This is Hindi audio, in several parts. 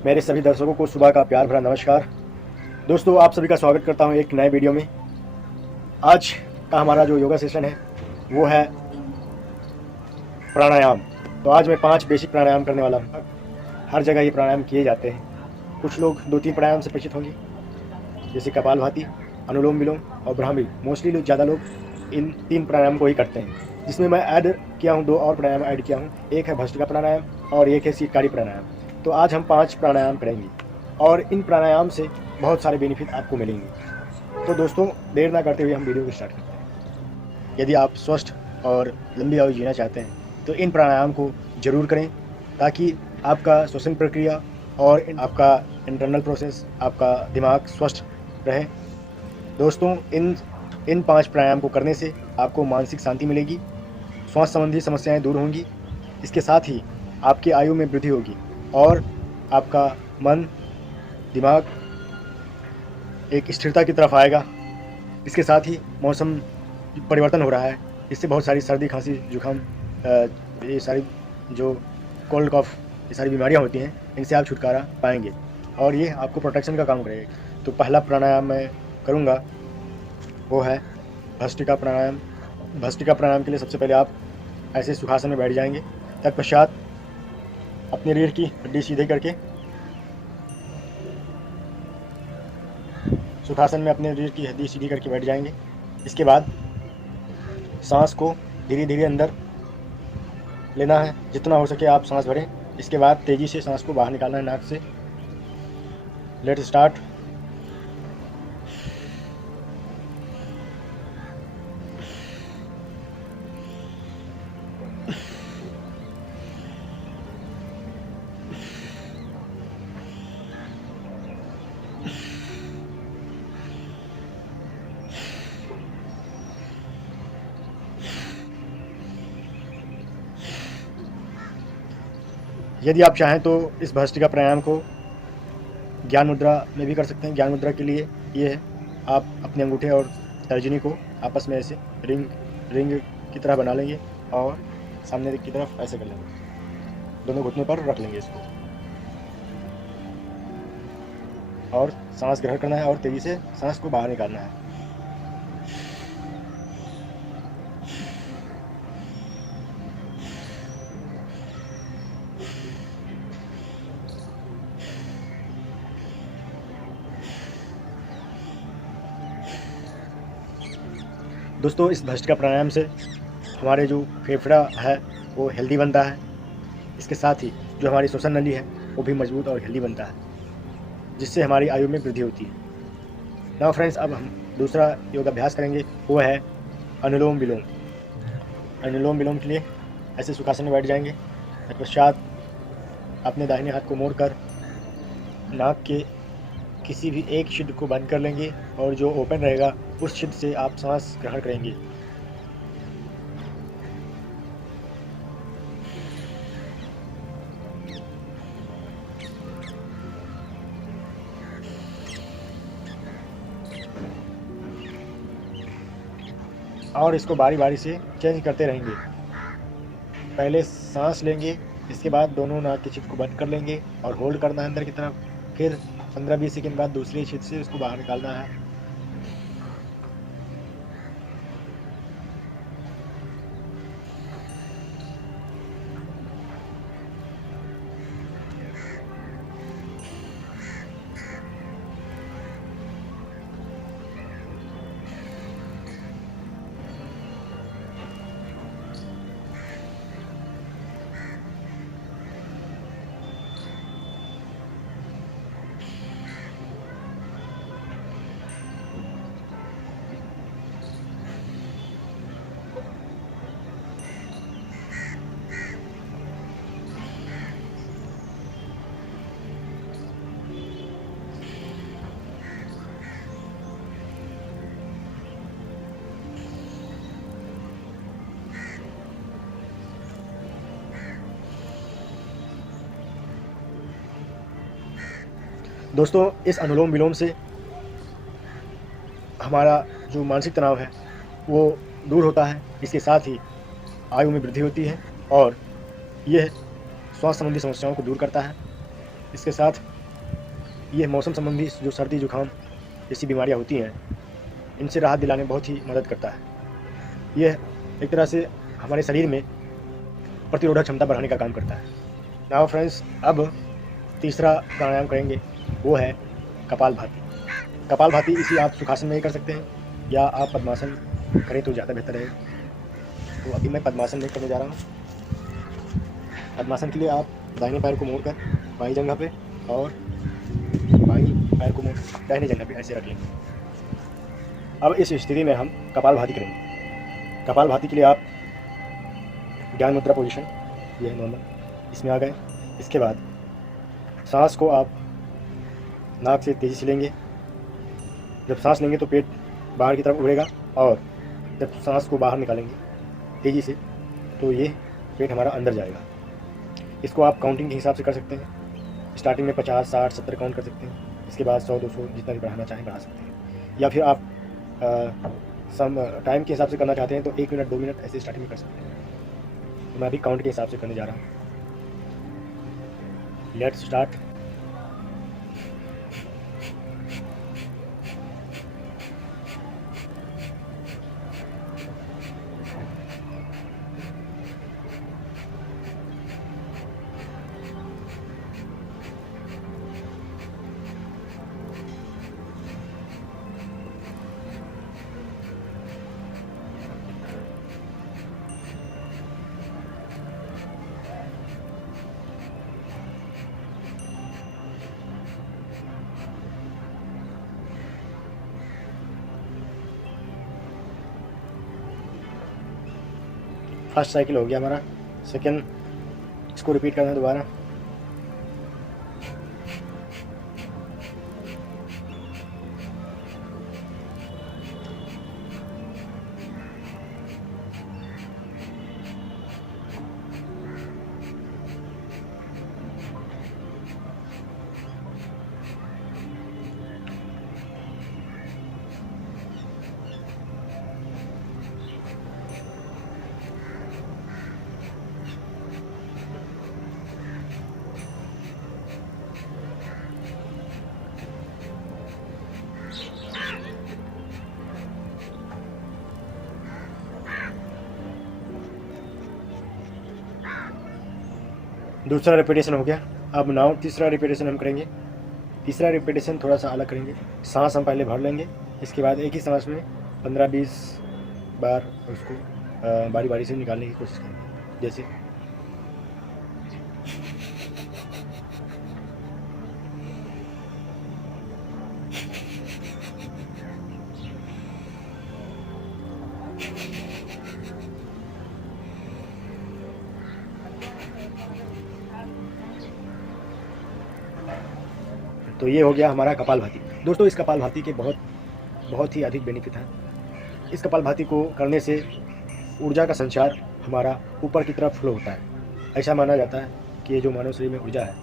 मेरे सभी दर्शकों को सुबह का प्यार भरा नमस्कार। दोस्तों, आप सभी का स्वागत करता हूं एक नए वीडियो में। आज का हमारा जो योगा सेशन है वो है प्राणायाम। तो आज मैं 5 बेसिक प्राणायाम करने वाला हूं। हर जगह ये प्राणायाम किए जाते हैं। कुछ लोग 2-3 प्राणायाम से परिचित होंगे, जैसे कपालभाति, अनुलोम विलोम और भ्रामरी। मोस्टली लोग ज़्यादा लोग इन 3 प्राणायाम को ही करते हैं, जिसमें मैं ऐड किया हूँ 2 और प्राणायाम ऐड किया हूँ। एक है भस्त्रिका प्राणायाम और एक है शीतकारी प्राणायाम। तो आज हम 5 प्राणायाम करेंगे और इन प्राणायाम से बहुत सारे बेनिफिट आपको मिलेंगे। तो दोस्तों, देर ना करते हुए हम वीडियो को स्टार्ट करते हैं। यदि आप स्वस्थ और लंबी आयु जीना चाहते हैं तो इन प्राणायाम को ज़रूर करें, ताकि आपका श्वसन प्रक्रिया और आपका इंटरनल प्रोसेस, आपका दिमाग स्वस्थ रहे। दोस्तों, इन 5 प्राणायाम को करने से आपको मानसिक शांति मिलेगी, श्वास संबंधी समस्याएं दूर होंगी। इसके साथ ही आपकी आयु में वृद्धि होगी और आपका मन, दिमाग एक स्थिरता की तरफ आएगा। इसके साथ ही मौसम परिवर्तन हो रहा है, इससे बहुत सारी सर्दी, खांसी, जुकाम, ये सारी जो कोल्ड कॉफ, ये सारी बीमारियां होती हैं, इनसे आप छुटकारा पाएंगे और ये आपको प्रोटेक्शन का काम करेगा। तो पहला प्राणायाम मैं करूँगा वो है भस्त्रिका प्राणायाम। भस्त्रिका प्राणायाम के लिए सबसे पहले आप ऐसे सुखासन में बैठ जाएंगे। तत्पश्चात अपनी रीढ़ की हड्डी सीधे करके सुखासन में अपने रीढ़ की हड्डी सीधी करके बैठ जाएंगे। इसके बाद सांस को धीरे धीरे अंदर लेना है, जितना हो सके आप सांस भरें। इसके बाद तेज़ी से सांस को बाहर निकालना है नाक से। Let's start. यदि आप चाहें तो इस भस्त्रिका प्राणायाम को ज्ञान मुद्रा में भी कर सकते हैं। ज्ञान मुद्रा के लिए ये है, आप अपने अंगूठे और तर्जनी को आपस में ऐसे रिंग की तरह बना लेंगे और सामने की तरफ ऐसे कर लेंगे। दोनों घुटने पर रख लेंगे इसको और सांस ग्रहण करना है और तेज़ी से सांस को बाहर निकालना है। दोस्तों, इस भस्त्रिका प्राणायाम से हमारे जो फेफड़ा है वो हेल्दी बनता है। इसके साथ ही जो हमारी श्वसन नली है वो भी मजबूत और हेल्दी बनता है, जिससे हमारी आयु में वृद्धि होती है। नाउ फ्रेंड्स, अब हम दूसरा योगाभ्यास करेंगे, वो है अनुलोम विलोम। अनुलोम विलोम के लिए ऐसे सुखासन में बैठ जाएंगे। तत्पश्चात अपने दाहिने हाथ को मोड़कर नाक के किसी भी एक छिद्र को बंद कर लेंगे और जो ओपन रहेगा उस छिद्र से आप सांस ग्रहण करेंगे। और इसको बारी बारी से चेंज करते रहेंगे। पहले सांस लेंगे, इसके बाद दोनों नाक के छिद्र को बंद कर लेंगे और होल्ड करना है अंदर की तरफ। फिर 15-20 सेकंड बाद दूसरे छिद्र से उसको बाहर निकालना है। दोस्तों, इस अनुलोम विलोम से हमारा जो मानसिक तनाव है वो दूर होता है। इसके साथ ही आयु में वृद्धि होती है और यह स्वास्थ्य संबंधी समस्याओं को दूर करता है। इसके साथ ये मौसम संबंधी जो सर्दी जुकाम जैसी बीमारियाँ होती हैं, इनसे राहत दिलाने में बहुत ही मदद करता है। यह एक तरह से हमारे शरीर में प्रतिरोधक क्षमता बढ़ाने का काम करता है। नाउ फ्रेंड्स, अब तीसरा प्राणायाम करेंगे, वो है कपालभाति। कपालभाति इसी आप सुखासन में ही कर सकते हैं या आप पद्मासन करें तो ज़्यादा बेहतर रहेगा। तो अभी मैं पद्मासन में करने जा रहा हूँ। पद्मासन के लिए आप दाहिने पैर को मोड़कर बाईं जगह पे और बाईं पैर को मोड़ दाहिने जगह पे ऐसे रख लेंगे। अब इस स्थिति में हम कपालभाति करेंगे। कपालभाति के लिए आप ज्ञान मुद्रा पोजीशन, ये नॉर्मल, इसमें आ गए। इसके बाद सांस को आप नाक से तेज़ी से लेंगे। जब सांस लेंगे तो पेट बाहर की तरफ उड़ेगा और जब सांस को बाहर निकालेंगे तेज़ी से तो ये पेट हमारा अंदर जाएगा। इसको आप काउंटिंग के हिसाब से कर सकते हैं। स्टार्टिंग में 50, 60, 70 काउंट कर सकते हैं। इसके बाद 100, 200 जितना भी बढ़ाना चाहें बढ़ा सकते हैं। या फिर आप टाइम के हिसाब से करना चाहते हैं तो 1 मिनट 2 मिनट ऐसे स्टार्टिंग में कर सकते हैं। तो मैं अभी काउंट के हिसाब से करने जा रहा हूँ। Let's start. फर्स्ट साइकिल हो गया हमारा। सेकंड, इसको रिपीट करना है दोबारा। दूसरा रिपीटेशन हो गया। अब नाउ तीसरा रिपीटेशन हम करेंगे। तीसरा रिपीटेशन थोड़ा सा अलग करेंगे। सांस हम पहले भर लेंगे, इसके बाद एक ही सांस में 15-20 बार उसको बारी बारी से निकालने की कोशिश करेंगे। जैसे तो ये हो गया हमारा कपालभाति। दोस्तों, इस कपालभाति के बहुत ही अधिक बेनिफिट हैं। इस कपालभाति को करने से ऊर्जा का संचार हमारा ऊपर की तरफ फ्लो होता है। ऐसा माना जाता है कि ये जो मानव शरीर में ऊर्जा है,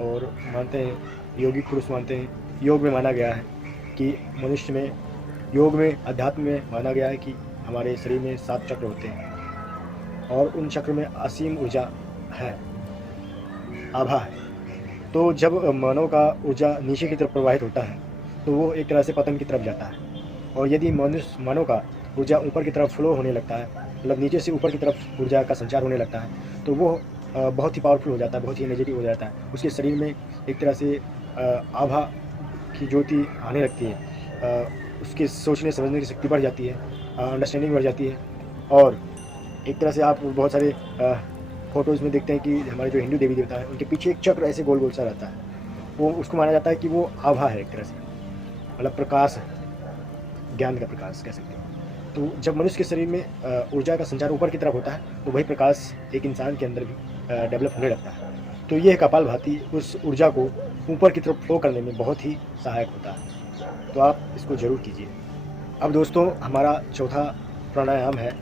और मानते हैं योगिक पुरुष मानते हैं, योग में माना गया है कि मनुष्य में, योग में, अध्यात्म में माना गया है कि हमारे शरीर में 7 चक्र होते हैं और उन चक्र में असीम ऊर्जा है, आभा है। तो जब मानव का ऊर्जा नीचे की तरफ प्रवाहित होता है तो वो एक तरह से पतन की तरफ जाता है। और यदि मानव का ऊर्जा ऊपर की तरफ फ्लो होने लगता है, मतलब नीचे से ऊपर की तरफ ऊर्जा का संचार होने लगता है, तो वो बहुत ही पावरफुल हो जाता है, बहुत ही एनर्जेटिक हो जाता है। उसके शरीर में एक तरह से आभा की ज्योति आने लगती है। उसके सोचने समझने की शक्ति बढ़ जाती है, अंडरस्टैंडिंग बढ़ जाती है। और एक तरह से आप बहुत सारे फोटोज़ में देखते हैं कि हमारे जो हिंदू देवी देवता है उनके पीछे एक चक्र ऐसे गोल गोल सा रहता है। वो उसको माना जाता है कि वो आभा है, एक तरह से मतलब प्रकाश है, ज्ञान का प्रकाश कह सकते हैं। तो जब मनुष्य के शरीर में ऊर्जा का संचार ऊपर की तरफ होता है तो वही प्रकाश एक इंसान के अंदर भी डेवलप होने लगता है। तो यह कपालभाति उस ऊर्जा को ऊपर की तरफ फ्लो करने में बहुत ही सहायक होता है। तो आप इसको ज़रूर कीजिए। अब दोस्तों, हमारा चौथा प्राणायाम है,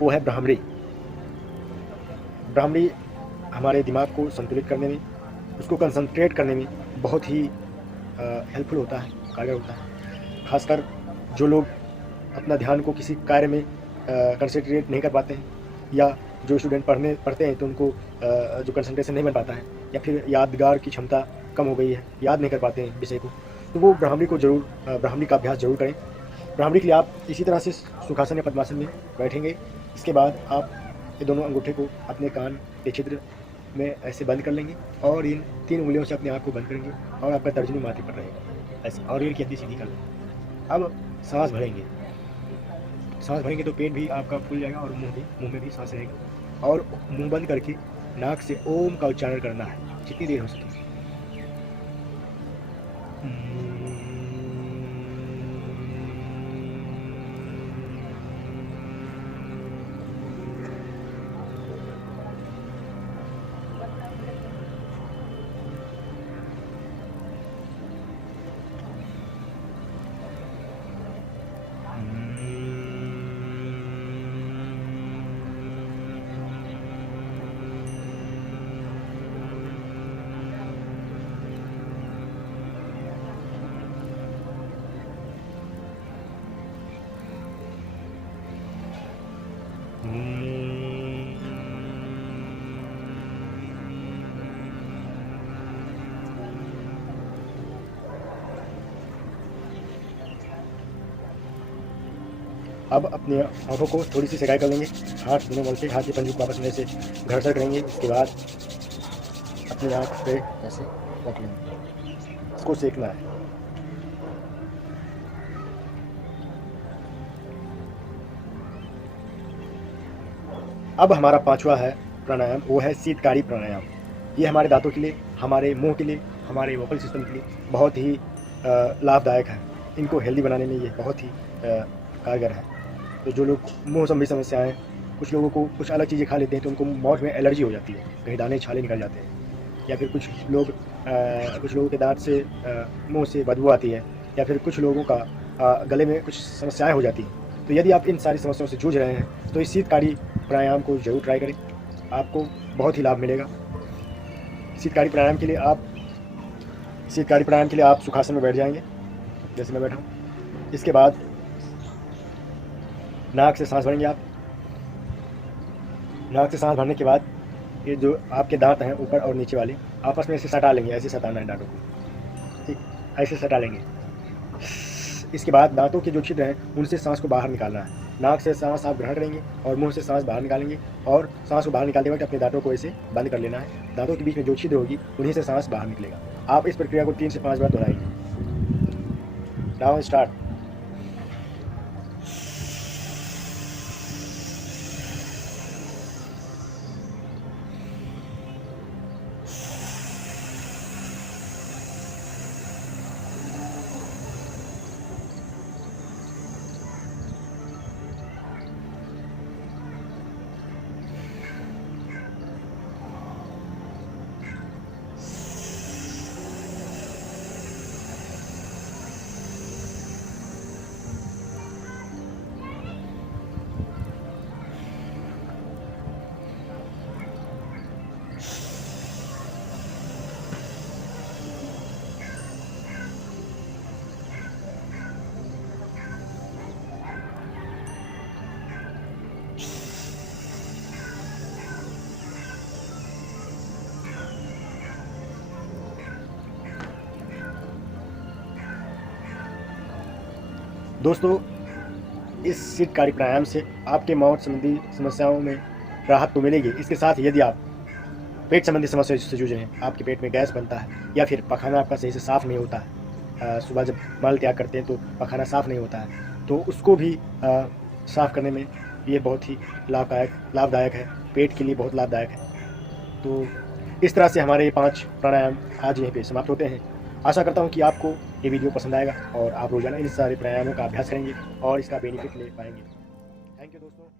वो है ब्राह्मरी। ब्राह्मरी हमारे दिमाग को संतुलित करने में, उसको कंसंट्रेट करने में बहुत ही हेल्पफुल होता है, कारगर होता है। खासकर जो लोग अपना ध्यान को किसी कार्य में कंसंट्रेट नहीं कर पाते हैं, या जो स्टूडेंट पढ़ते हैं तो उनको जो कंसंट्रेशन नहीं बन पाता है, या फिर यादगार की क्षमता कम हो गई है, याद नहीं कर पाते हैं विषय को, तो वो ब्राह्मणी को जरूर ब्राह्मणी का अभ्यास जरूर करें। ब्राह्मणी के लिए आप इसी तरह से सुखासन या पद्मासन में बैठेंगे। इसके बाद आप ये दोनों अंगूठे को अपने कान के छिद्र में ऐसे बंद कर लेंगे और इन 3 उंगलियों से अपने आँख को बंद करेंगे और आपका तर्जनी माथे पर रहेगा ऐसे, और रीढ़ की हड्डी सीधी कर लेंगे। अब सांस भरेंगे। सांस भरेंगे तो पेट भी आपका फूल जाएगा और मुंह में भी सांस रहेगी, और मुंह बंद करके नाक से ओम का उच्चारण करना है जितनी देर हो सके। अब अपनी आँखों को थोड़ी सी सिकाई कर लेंगे, हाथ दोनों मल के हाथ के पंजे को वापस में से घर्षण करेंगे। इसके बाद अपनी आँख पे ऐसे रख लेंगे, इसको सेकना है। अब हमारा 5वां है प्राणायाम, वो है शीतकारी प्राणायाम। ये हमारे दांतों के लिए, हमारे मुंह के लिए, हमारे वोकल सिस्टम के लिए बहुत ही लाभदायक है। इनको हेल्दी बनाने में ये बहुत ही कारगर है। तो जो लोग मुंह संबंधी समस्याएं, कुछ लोगों को कुछ अलग चीज़ें खा लेते हैं तो उनको मौथ में एलर्जी हो जाती है, कहीं दाने छाले निकल जाते हैं, या फिर कुछ लोगों के दांत से मुंह से बदबू आती है, या फिर कुछ लोगों का गले में कुछ समस्याएं हो जाती हैं। तो यदि आप इन सारी समस्याओं से जूझ रहे हैं तो इस शीतकारी प्राणायाम को जरूर ट्राई करें, आपको बहुत ही लाभ मिलेगा। शीतकारी प्राणायाम के लिए आप सुखासन में बैठ जाएंगे, जैसे मैं बैठा हूँ। इसके बाद नाक से सांस भरेंगे आप। नाक से सांस भरने के बाद ये जो आपके दांत हैं ऊपर और नीचे वाले, आपस में ऐसे सटा लेंगे, ऐसे सटाना है दांतों को, ठीक, ऐसे सटा लेंगे। इसके बाद दांतों के जो छिद्र हैं उनसे सांस को बाहर निकालना है। नाक से सांस आप ग्रहण करेंगे और मुंह से सांस बाहर निकालेंगे, और सांस को बाहर निकालते वक्त अपने दांतों को ऐसे बंद कर लेना है। दांतों के बीच में जो छिद्र होगी उन्हीं से सांस बाहर निकलेगा। आप इस प्रक्रिया को 3 से 5 बार दोहराएंगे। Now start. दोस्तों, इस शीतकारी प्राणायाम से आपके मौत संबंधी समस्याओं में राहत तो मिलेगी। इसके साथ यदि आप पेट संबंधी समस्या से जूझ रहे हैं, आपके पेट में गैस बनता है, या फिर पखाना आपका सही से साफ़ नहीं होता है, सुबह जब मल त्याग करते हैं तो पखाना साफ़ नहीं होता है, तो उसको भी साफ़ करने में ये बहुत ही लाभदायक है, पेट के लिए बहुत लाभदायक है। तो इस तरह से हमारे 5 प्राणायाम आज यहीं पे समाप्त होते हैं। आशा करता हूँ कि आपको ये वीडियो पसंद आएगा और आप रोज़ाना इन सारे प्राणायामों का अभ्यास करेंगे और इसका बेनिफिट ले पाएंगे। थैंक यू दोस्तों।